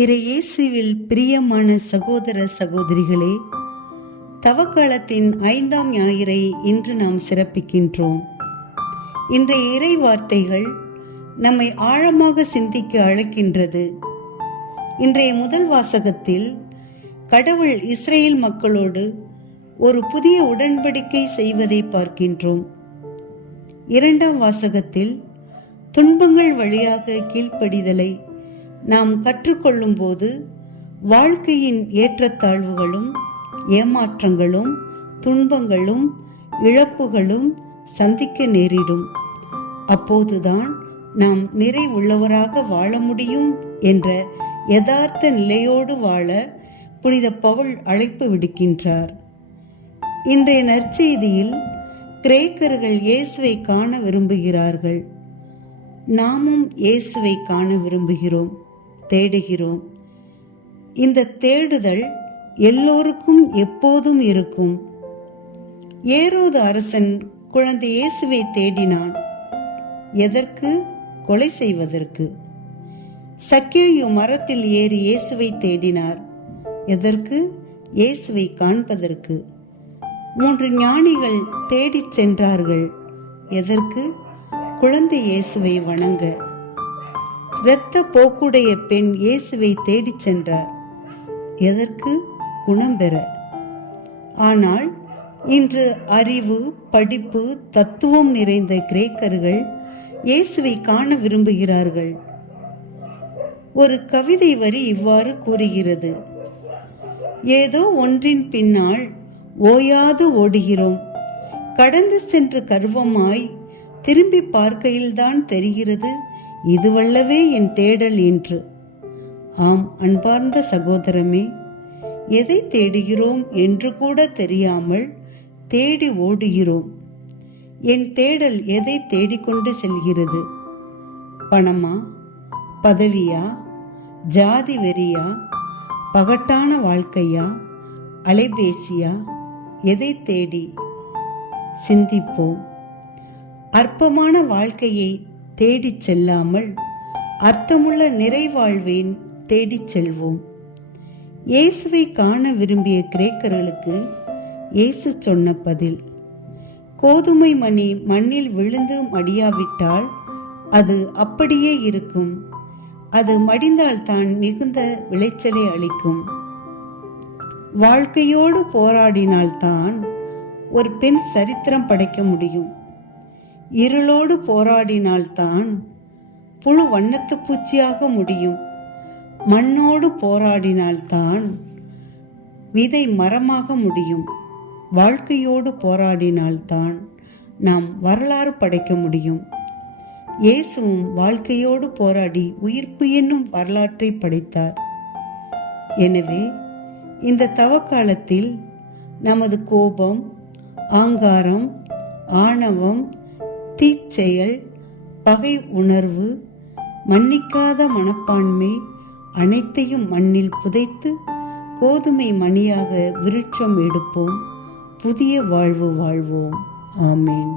இறையேசுவில் பிரியமான சகோதர சகோதரிகளே, தவக்காலத்தின் 5ஆம் ஞாயிறை இன்று நாம் சிறப்பிக்கின்றோம். இன்றைய இறை வார்த்தைகள் நம்மை ஆழமாக சிந்திக்க அழைக்கின்றது. இன்றைய முதல் வாசகத்தில் கடவுள் இஸ்ரேல் மக்களோடு ஒரு புதிய உடன்படிக்கை செய்வதை பார்க்கின்றோம். 2ஆம் வாசகத்தில் துன்பங்கள் வழியாக கீழ்ப்படிதலை நாம் கற்றுக்கொள்ளும் போது வாழ்க்கையின் ஏற்றத்தாழ்வுகளும் ஏமாற்றங்களும் துன்பங்களும் இழப்புகளும் சந்திக்க நேரிடும். அப்போதுதான் நாம் நிறைவுள்ளவராக வாழ முடியும் என்ற யதார்த்த நிலையோடு வாழ புனித பவுல் அழைப்பு விடுக்கின்றார். இன்றைய நற்செய்தியில் கிரேக்கர்கள் இயேசுவை காண விரும்புகிறார்கள். நாமும் இயேசுவை காண விரும்புகிறோம், தேடுகிறோம். இந்த தேடுதல் எல்லோருக்கும் எப்போதும் இருக்கும். ஏரோது அரசன் குழந்தை இயேசுவை தேடினான். எதற்கு? கொலை செய்வதற்கு. சக்கேயு மரத்தில் ஏறி இயேசுவை தேடினார். எதற்கு? இயேசுவை காண்பதற்கு. 3 ஞானிகள் தேடிச் சென்றார்கள். எதற்கு? குழந்தை இயேசுவை வணங்க. இரத்த போக்குடைய பெண் இயேசுவை தேடிச் சென்றார். எதற்கு? குணம் பெற. ஆனால் இன்று அறிவு, படிப்பு, தத்துவம் நிறைந்த கிரேக்கர்கள் இயேசுவை காண விரும்புகிறார்கள். ஒரு கவிதை வரி இவ்வாறு கூறுகிறது: ஏதோ ஒன்றின் பின்னால் ஓயாது ஓடுகிறோம், கடந்து சென்ற கர்வமாய் திரும்பி பார்க்கையில்தான் தெரிகிறது இதுவல்லவே என் தேடல் என்று. ஆம் அன்பார்ந்த சகோதரமே, எதை தேடுகிறோம் என்று கூட தெரியாமல் தேடி ஓடுகிறோம். என் தேடல் எதை தேடிக்கொண்டு செல்கிறது? பணமா? பதவியா? ஜாதி வெறியா? பகட்டான வாழ்க்கையா? அலைபேசியா? எதை தேடி? சிந்திப்போம். அற்பமான வாழ்க்கையை தேடிச் செல்லாமல் அர்த்தமுள்ள நிறைவாழ்வை தேடிச் செல்வோம். இயேசுவை காண விரும்பிய கிரேக்கர்களுக்கு இயேசு சொன்ன பதில்: கோதுமை மணி மண்ணில் விழுந்து மடியாவிட்டால் அது அப்படியே இருக்கும், அது மடிந்தால் தான் மிகுந்த விளைச்சலை அளிக்கும். வாழ்க்கையோடு போராடினால்தான் ஒரு பெண் சரித்திரம் படைக்க முடியும். இருளோடு போராடினால்தான் புழு வண்ணத்து பூச்சியாக முடியும். மண்ணோடு போராடினால்தான் விதை மரமாக முடியும். வாழ்க்கையோடு போராடினால்தான் நாம் வரலாறு படைக்க முடியும். இயேசுவும் வாழ்க்கையோடு போராடி உயிர்ப்பு என்னும் வரலாற்றை படைத்தார். எனவே இந்த தவக்காலத்தில் நமது கோபம், ஆங்காரம், ஆணவம், தீச்செயல், பகை உணர்வு, மன்னிக்காத மனப்பான்மை அனைத்தையும் மண்ணில் புதைத்து கோதுமை மணியாக விருட்சம் எடுப்போம். புதிய வாழ்வு வாழ்வோம். ஆமேன்.